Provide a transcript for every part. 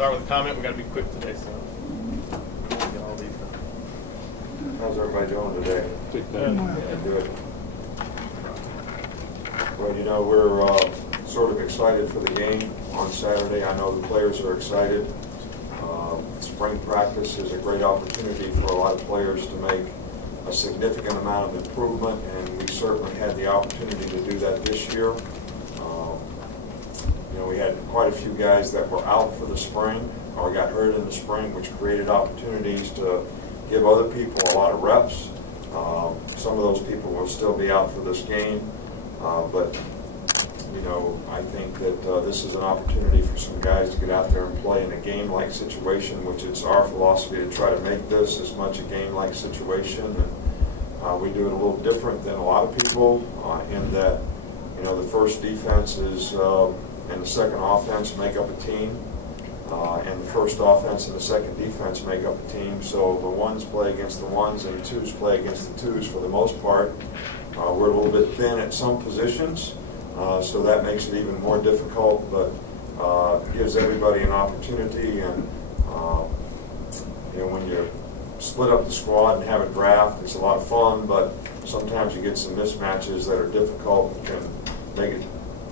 start with a comment. We've got to be quick today, so we'll get all these done. How's everybody doing today? Yeah, good. Well, you know, we're sort of excited for the game on Saturday. I know the players are excited. Spring practice is a great opportunity for a lot of players to make a significant amount of improvement, and we certainly had the opportunity to do that this year. You know, we had quite a few guys that were out for the spring or got hurt in the spring, which created opportunities to give other people a lot of reps. Some of those people will still be out for this game, but you know, I think that this is an opportunity for some guys to get out there and play in a game-like situation, which it's our philosophy to try to make this as much a game-like situation. And we do it a little different than a lot of people in that, you know, the first defense is and the second offense make up a team, and the first offense and the second defense make up a team. So the ones play against the ones and the twos play against the twos for the most part. We're a little bit thin at some positions. So that makes it even more difficult, but gives everybody an opportunity. And you know, when you split up the squad and have a draft, it's a lot of fun, but sometimes you get some mismatches that are difficult and can make it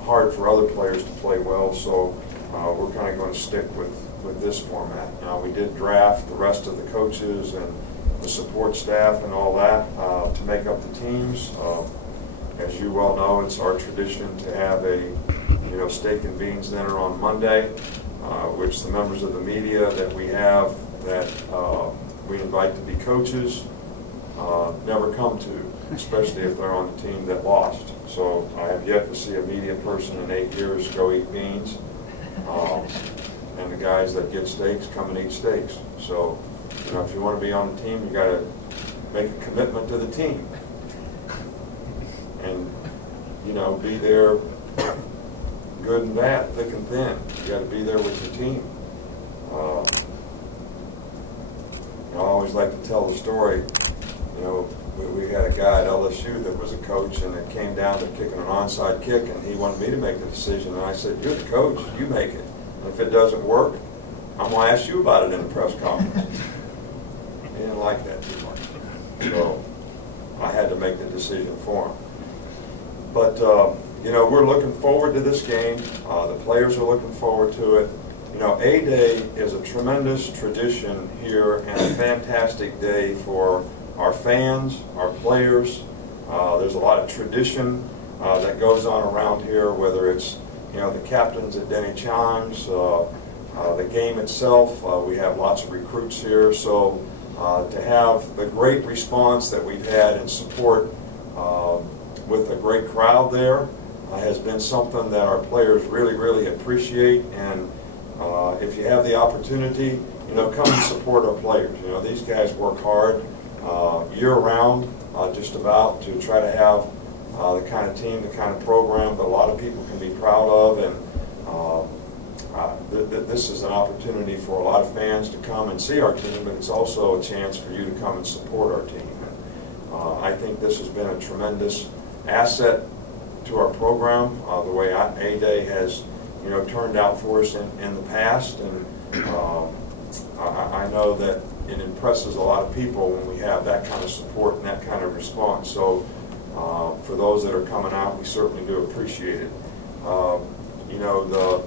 hard for other players to play well. So we're kind of going to stick with this format. Now, we did draft the rest of the coaches and the support staff and all that to make up the teams. As you well know, it's our tradition to have a, you know, steak and beans dinner on Monday, which the members of the media that we have that we invite to be coaches never come to, especially if they're on the team that lost. So I have yet to see a media person in 8 years go eat beans, and the guys that get steaks come and eat steaks. So, you know, if you want to be on the team, you got to make a commitment to the team. And, you know, be there good and bad, thick and thin. You got to be there with your team. I always like to tell the story. You know, we had a guy at LSU that was a coach, and it came down to kicking an onside kick, and he wanted me to make the decision. And I said, "You're the coach, you make it. And if it doesn't work, I'm going to ask you about it in the press conference." He didn't like that too much. So I had to make the decision for him. But, you know, we're looking forward to this game. The players are looking forward to it. You know, A-Day is a tremendous tradition here and a fantastic day for our fans, our players. There's a lot of tradition that goes on around here, whether it's, you know, the captains at Denny Chimes, the game itself. We have lots of recruits here. So to have the great response that we've had and support with a great crowd there has been something that our players really, really appreciate. And if you have the opportunity, you know, come and support our players. You know, these guys work hard year-round, just about, to try to have the kind of team, the kind of program that a lot of people can be proud of. And this is an opportunity for a lot of fans to come and see our team, but it's also a chance for you to come and support our team. And I think this has been a tremendous asset to our program, the way A-Day has, you know, turned out for us in the past. And I know that it impresses a lot of people when we have that kind of support and that kind of response. So for those that are coming out, we certainly do appreciate it. You know,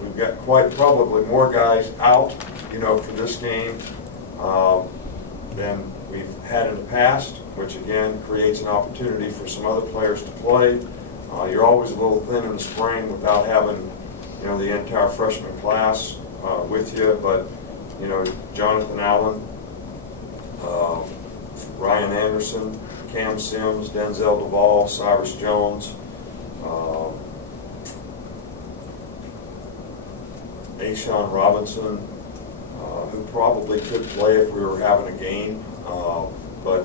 we've got quite probably more guys out, you know, for this game than we've had in the past, which again creates an opportunity for some other players to play. You're always a little thin in the spring without having, you know, the entire freshman class with you, but, you know, Jonathan Allen, Ryan Anderson, Cam Sims, Denzel Duvall, Cyrus Jones, Ashawn Robinson, who probably could play if we were having a game, but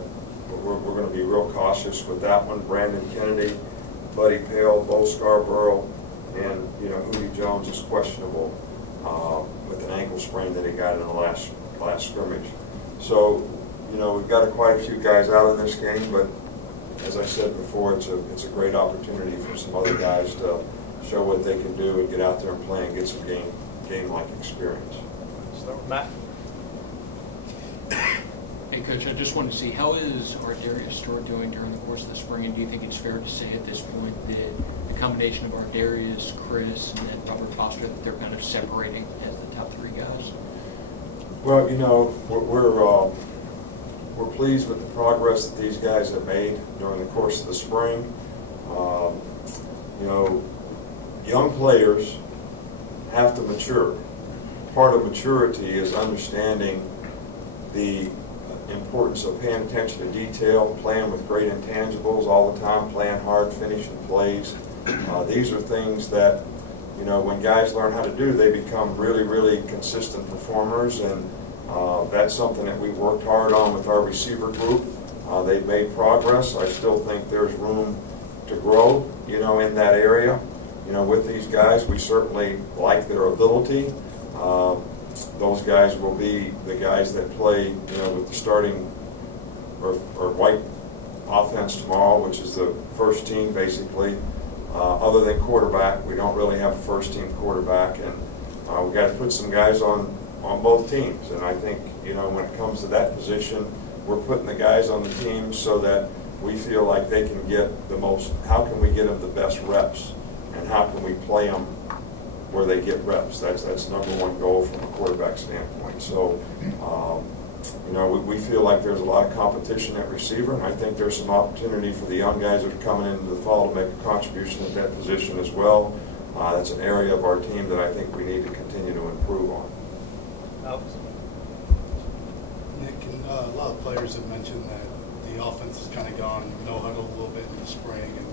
we're going to be real cautious with that one. Brandon Kennedy, Buddy Pale, Bo Scarborough, and, you know, Hootie Jones is questionable with an ankle sprain that he got in the last scrimmage. So, you know, we've got quite a few guys out in this game, but as I said before, it's a great opportunity for some other guys to show what they can do and get out there and play and get some game game-like experience. So, Matt? Hey, Coach, I just wanted to see, how is our Darius Stewart doing during the course of the spring, and do you think it's fair to say at this point that the combination of our Darius, Chris, and then Robert Foster, that they're kind of separating as the top three guys? Well, you know, we're pleased with the progress that these guys have made during the course of the spring. You know, young players have to mature. Part of maturity is understanding the importance of paying attention to detail, playing with great intangibles all the time, playing hard, finishing plays. These are things that, you know, when guys learn how to do, they become really, really consistent performers, and that's something that we worked hard on with our receiver group. They've made progress. I still think there's room to grow, you know, in that area. You know, with these guys, we certainly like their ability. Those guys will be the guys that play, you know, with the starting or white offense tomorrow, which is the first team basically. Other than quarterback, we don't really have a first team quarterback, and we've got to put some guys on both teams. And I think, you know, when it comes to that position, we're putting the guys on the team so that we feel like they can get the most, how can we get them the best reps, and how can we play them where they get reps. That's number one goal from a quarterback standpoint. So, you know, we feel like there's a lot of competition at receiver, and I think there's some opportunity for the young guys that are coming into the fall to make a contribution at that position as well. That's an area of our team that I think we need to continue to improve on. Alex? Nick, and a lot of players have mentioned that the offense has kind of gone no huddle a little bit in the spring and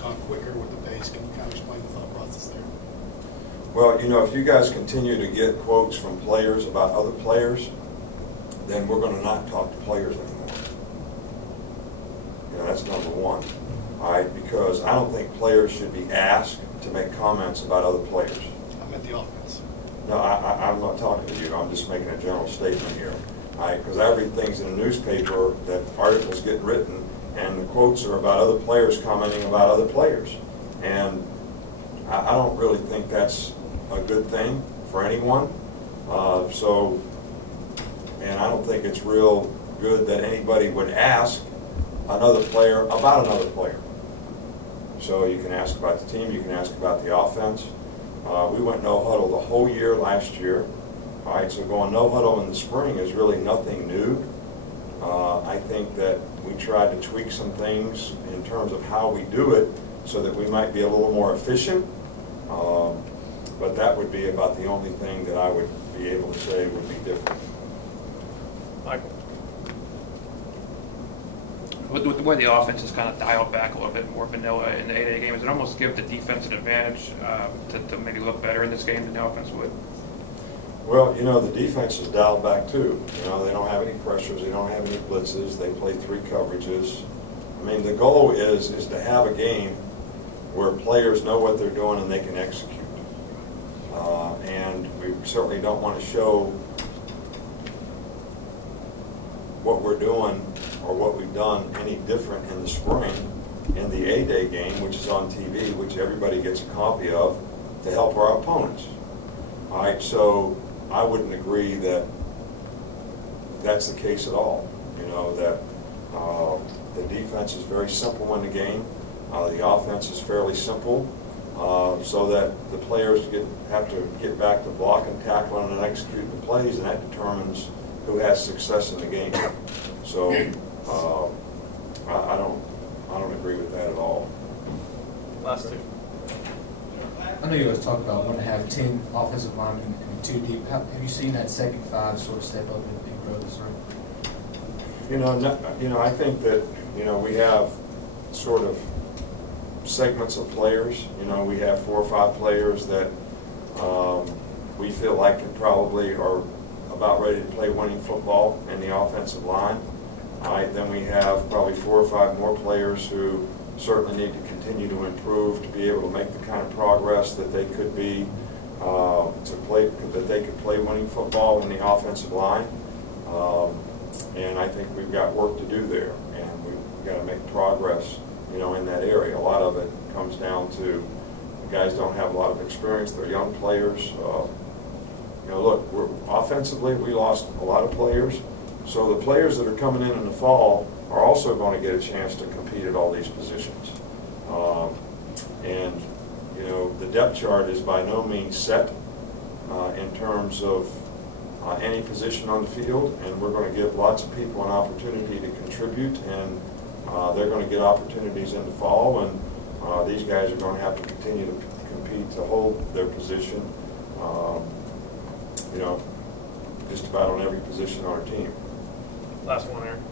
gone quicker with the pace. Can you kind of explain the thought process there? Well, you know, if you guys continue to get quotes from players about other players, then we're going to not talk to players anymore. You know, that's number one. All right, because I don't think players should be asked to make comments about other players. I meant the offense. No, I'm not talking to you. I'm just making a general statement here. All right, because everything's in a newspaper, that articles get written, and the quotes are about other players commenting about other players. And I don't really think that's a good thing for anyone. And I don't think it's real good that anybody would ask another player about another player. So you can ask about the team, you can ask about the offense. We went no huddle the whole year last year. All right, so going no huddle in the spring is really nothing new. I think that we tried to tweak some things in terms of how we do it so that we might be a little more efficient. But that would be about the only thing that I would be able to say would be different. Michael? With the way the offense is kind of dialed back a little bit more vanilla in the 8A game, does it almost give the defense an advantage to maybe look better in this game than the offense would? Well, you know, the defense is dialed back too. You know, they don't have any pressures, they don't have any blitzes, they play 3 coverages. I mean, the goal is to have a game where players know what they're doing and they can execute. And we certainly don't want to show what we're doing or what we've done any different in the spring in the A-Day game, which is on TV, which everybody gets a copy of, to help our opponents. All right, so I wouldn't agree that that's the case at all. You know, that the defense is very simple in the game. The offense is fairly simple, so that the players have to get back to blocking, tackling, and executing the plays, and that determines who has success in the game. So I don't agree with that at all. Last two. I know you guys talked about wanting to have 10 offensive linemen and 2 deep. Have you seen that second 5 sort of step up and grow this room? You know, I think that, you know, we have sort of segments of players. You know, we have 4 or 5 players that we feel like can probably are about ready to play winning football in the offensive line. All right, then we have probably 4 or 5 more players who certainly need to continue to improve to be able to make the kind of progress that they could be that they could play winning football in the offensive line. And I think we've got work to do there, and we've got to make progress, you know, in that area. A lot of it comes down to guys don't have a lot of experience. They're young players. You know, look, offensively, we lost a lot of players. So the players that are coming in the fall are also going to get a chance to compete at all these positions. And, you know, the depth chart is by no means set in terms of any position on the field, and we're going to give lots of people an opportunity to contribute, and they're going to get opportunities in the fall, and these guys are going to have to continue to compete to hold their position, you know, just about on every position on our team. Last one, Aaron.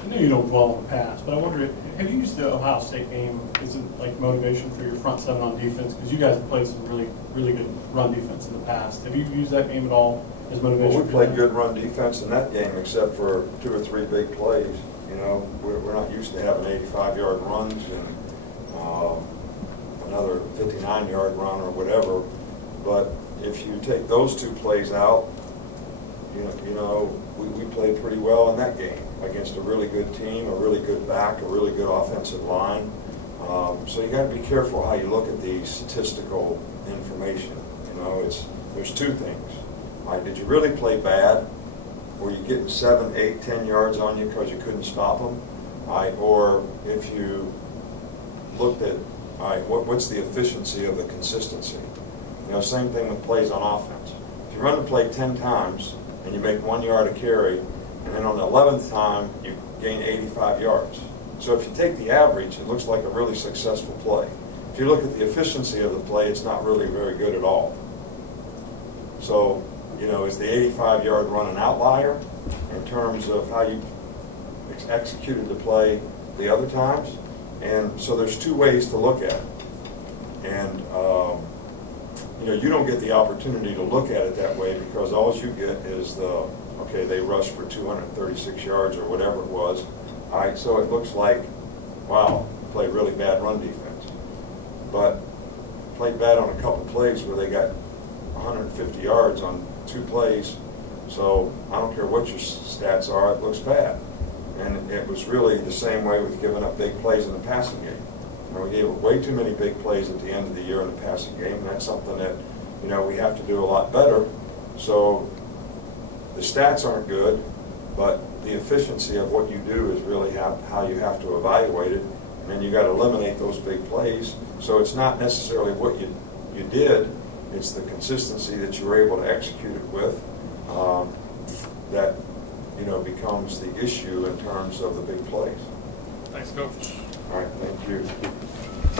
I know you don't dwell on the past, but I wonder, have you used the Ohio State game as like motivation for your front seven on defense? Because you guys have played some really good run defense in the past. Have you used that game at all as motivation? Well, we played good run defense in that game, except for 2 or 3 big plays. You know, we're not used to having 85-yard runs and another 59-yard run or whatever. But if you take those 2 plays out, you know, we played pretty well in that game against a really good team, a really good back, a really good offensive line. So you got to be careful how you look at the statistical information. You know, there's 2 things. Like, did you really play bad? Were you getting 7, 8, 10 yards on you because you couldn't stop them? Or if you looked at, what's the efficiency of the consistency? You know, same thing with plays on offense. If you run the play 10 times and you make 1 yard a carry, and then on the 11th time you gain 85 yards. So if you take the average, it looks like a really successful play. If you look at the efficiency of the play, it's not really very good at all. So, you know, is the 85-yard run an outlier in terms of how you executed the play the other times? And so there's 2 ways to look at it. And, you know, you don't get the opportunity to look at it that way because all you get is okay, they rushed for 236 yards or whatever it was. All right, so it looks like, wow, played really bad run defense. But played bad on a couple plays where they got 150 yards on 2 plays. So I don't care what your stats are, it looks bad. And it was really the same way with giving up big plays in the passing game. And we gave way too many big plays at the end of the year in the passing game, and that's something that, you know, we have to do a lot better. So the stats aren't good, but the efficiency of what you do is really how you have to evaluate it. And then you got to eliminate those big plays. So it's not necessarily what you did, it's the consistency that you were able to execute it with that, you know, becomes the issue in terms of the big plays. Thanks, Coach. All right, thank you.